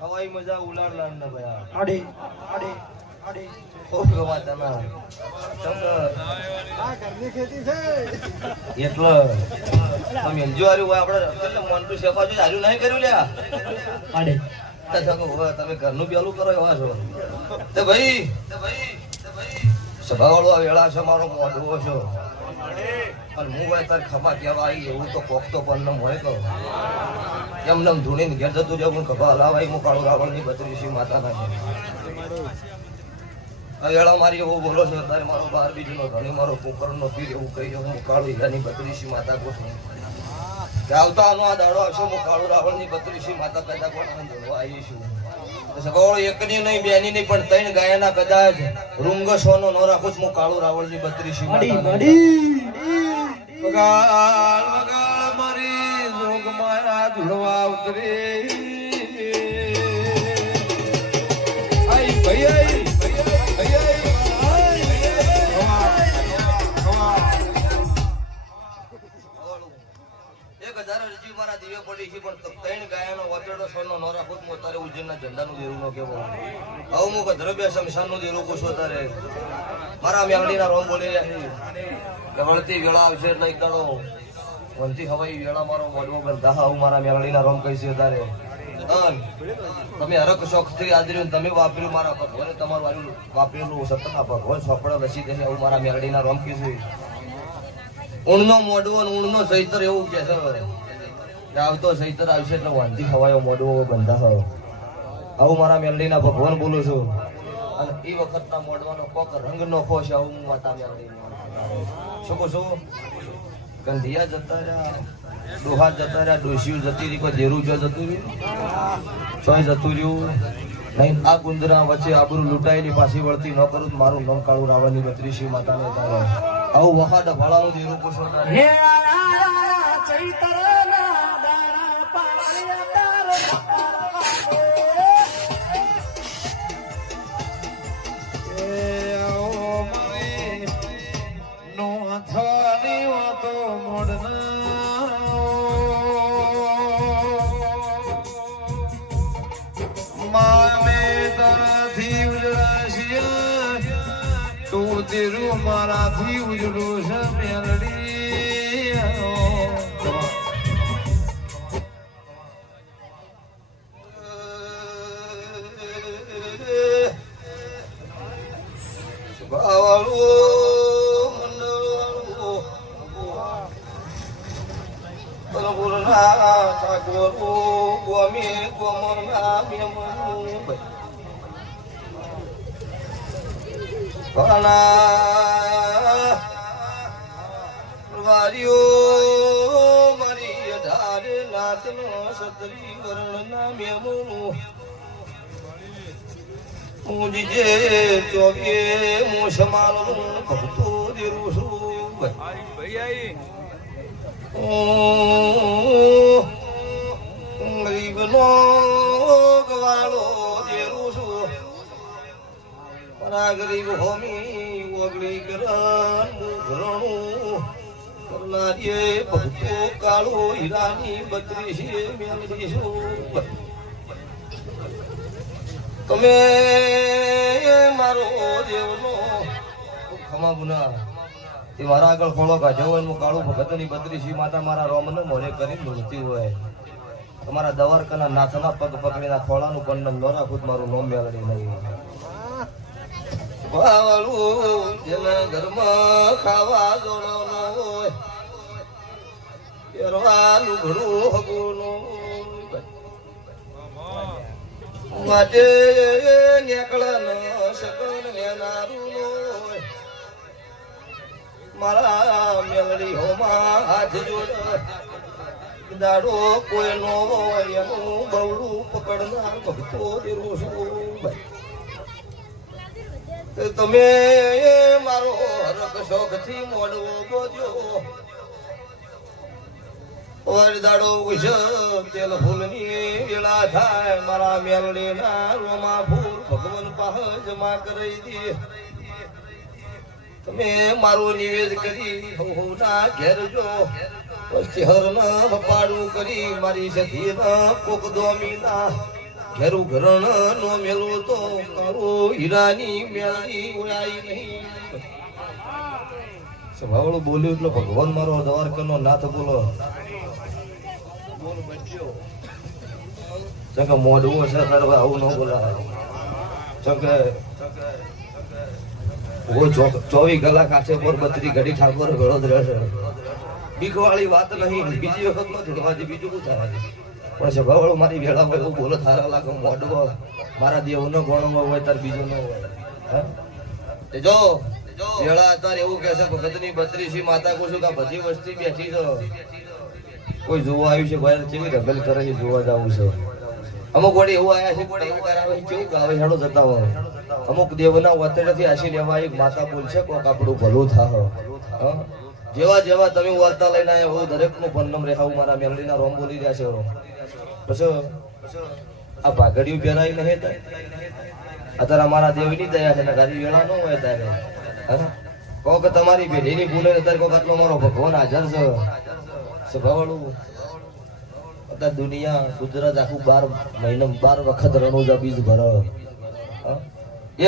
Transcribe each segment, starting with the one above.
હવાઈ મજા ઉલાડ લાડ ના ભયા આડે આડે આડે ખૂબ ગમાતા ના આ ઘરની ખેતી છે એટલે તમે એન્જોય હોય આપણે એટલે મોન્ટુ શેફાજી હારું નહીં કર્યું લ્યા આડે તમે ઘરનું બેલું કરો એવા છો તો ભાઈ સભાવાળો આ વેળા છે મારો મોઢવો છો અને હું હોય તાર ખભા કહેવાય એવું તો કોક તો પણ ન મળે તો એમને ધૂણીને ઘેર જતું રહ્યો હું ખભા હલાવાય હું કાળું રાવણની બત્રીસી માતા ના આ વેળા મારી એવું બોલો છો તારે મારો બાર બીજનો ધણી મારો કુકરનો પીર એવું કહી હું કાળું હીરાની બત્રીસી માતા ગોઠવું આવતા આનો આ દાડો આવશે હું કાળું રાવણની બત્રીસી માતા પેદા કોણ જોવા આવી છું સગવડો એકની નહીં બેની નહીં પણ ત્રણ ગાયના કદાચ રૂંગ સોનો નો રાખું છું હું કાળું રાવણની બત્રીસી માતા વગાડ વગાડ મારી જોગ મારા ધુળવા ઉતરે આઈ ભૈયા ત્રણ ગાયનો વચડો સોનો નો રાખું હું તારે ઉજ્જૈનના ઝંડાનું દેરું નો કેવો આવું હું દ્રવ્ય શમશાનનું દેરું પૂછો તારે મારા મેમડીના રોમ બોલી રહ્યા કે વળતી વેળા આવશે એટલે એક દાડો વંતી હવાઈ વેળા મારો મોડવો બંધા આવું મારા મેમડીના રોમ કહીશે તારે તમે હરક શોખથી આદર્યું તમે વાપર્યું મારા ભગવાને તમારું વાપરેલું સતના ભગવાન સોપડા લસી દઈને આવું મારા મેલડીના રોમ કીધું ઊણનો મોડવો ઊણનો સૈતર એવું કે છે આવતો સૈતર આવશે એટલે વાંધી ખવાયો મોડવો બંધા હોય આવું મારા મેલડીના ભગવાન બોલું છું અને એ વખતના મોડવાનો કોક રંગ નોખો છે આવું હું માતા મેલડી શું કહું છું કંધિયા જતા રહ્યા ડોહા જતા રહ્યા ડોશીઓ જતી રહી કોઈ દેરું જો જતું રહ્યું ચોય જતું રહ્યું નહીં આ ગુંદરા વચ્ચે આબરૂ લૂંટાયેલી પાછી વળતી ન કરું મારું નામ કાળું રાવણની બત્રીસી માતાને તારે આવું વહાડ ભાળાનું દેરું પૂછો તારે મારાથી ઉજળું છે મેલડી મારી અઢારે નાતનો સતરી વર્ણના મેમોનું હું જે ચોવીએ હું સમાલનું ભક્તો દેરું છું ગરીબનો ગવાળો દેરું છું મારા ગરીબ હોમી ઓગળી ઘરણું કરનારીએ ભક્તો કાળો હીરાની બત્રીસી મેલડી છું તમે મારો દેવનો ખમા ગુના તે મારા આગળ ખોળો કાઢ્યો હોય હું કાળું ભગતની બત્રીસી માતા મારા રોમને મોરે કરી મૂળતી હોય તમારા દવારકાના નાથના પગ પકડીના ખોળાનું કંડન ન રાખું મારું નોમ મેળડી નહીં વાળું જેના ઘરમાં ખાવા જોડો ન હોય પહેરવાનું ઘણું હગુનું માટે નેકળા ન શકન નેનારું હોય મારા મેલડી હોમાં હાથ જોડ દાડો કોઈ નો હોય એનું બવડું પકડનાર ભક્તો દેરું છું તમે મારો હરક શોખ થી મોડવો બોજો દાડો તેલ ફૂલની વેળા થાય મારા મેલડી ના રોમા ફૂલ ભગવાન પાસે જમા કરી દે તમે મારું નિવેદ કરી ના ઘેર જો ચહેર ના પાડું કરી મારી સખી ના કોક દોમી ના ઘેરું ઘરણ નો મેલો તો કાળો હીરાની મેળી ઉડાઈ નહીં. સભાવાળું બોલ્યું એટલે ભગવાન મારો દ્વારકાનો નાથ બોલો ચકે મોઢું છે તારે આવું ન બોલાય. ચકે 24 કલાક આછે પર 32 ઘડી ઠાકોર ગળો જ રહેશે. બીકવાળી વાત નહીં, બીજી વખત ન જોડવાથી બીજું શું થાય. પણ સભાવાળું મારી વેળા હોય એવું બોલો થારા લાગે મોઢવો મારા દેવનો ગોણમાં હોય તાર બીજો ન હોય. હા તે જો વેળા અત્યારે એવું કહેશે ભગતની 32 માતા કુશું કે બધી વસ્તી બેઠી છે, કોઈ જોવા આવ્યું છે બહાર કેવી રગલ કરે છે જોવા જવું છે. અમુક વળી એવું આયા છે પણ એવું કરાવે કેવું ગાવે હેડો જતા હોય. અમુક દેવના વતનેથી આશી લેવા એક માતા બોલશે કોક આપણું ભલું થાહ. જેવા જેવા તમે વાર્તા લઈને આવ્યા હું દરેકનું પન્નમ રેખાવું મારા મેલડીના રોમ બોલી રહ્યા છે. પછી આ ભાગડિયું પહેરાઈ નહીં અત્યારે અમારા દેવની દયા છે ને ગાડી વેળા ન હોય ત્યારે કહો કે તમારી પેઢીની ભૂલે અત્યારે કોક આટલો મારો ભગવાન હાજર છે. સભાવાળું અત્યારે દુનિયા ગુજરાત આખું 12 મહિના 12 વખત રણુજા બીજ ભર.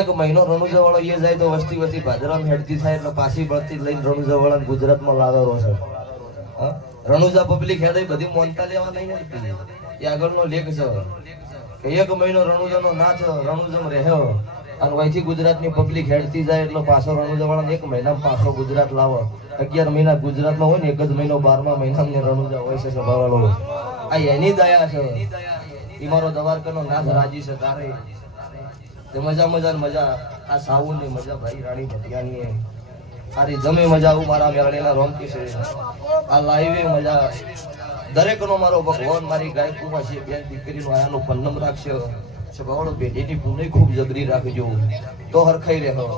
એક મહિનો રણુજા વાળો એ જાય તો વસ્તી વસ્તી ભાદરામાં હેડતી થાય એટલે પાછી બળતી લઈને રણુજા વાળા ગુજરાતમાં લાવેલો છે. રણુજા પબ્લિક હેડે બધી મોનતા લેવા નહીં હેડતી. એ આગળનો લેખ છે કે એક મહિનો રણુજાનો નાથ રણુજામાં રહ્યો અને અહીંથી ગુજરાતની પબ્લિક હેડતી જાય એટલે પાછો રણુજા વાળા એક મહિનામાં પાછો ગુજરાત લાવો. 11 મહિના ગુજરાતમાં હોય ને એક જ મહિનો 12મા મહિનામાં રણુજા હોય છે. સભાવાળો આ એની દયા છે. એ મારો દ્વારકાનો નાથ રાજી છે. તારે મજા મજા મજા આ સાવુની મજા ભાઈ રાણી ભટિયાની સારી જમે મજા આવું મારા મેળણીના રોમકી છે. આ લાઈવે મજા દરેકનો મારો ભગવાન મારી ગાય કુવા છે બેન દીકરીનો આયાનું પન્નમ રાખશે. સભાવાળો પેઢીની પુનઃ ખૂબ જબરી રાખજો તો હરખાઈ રહ્યો.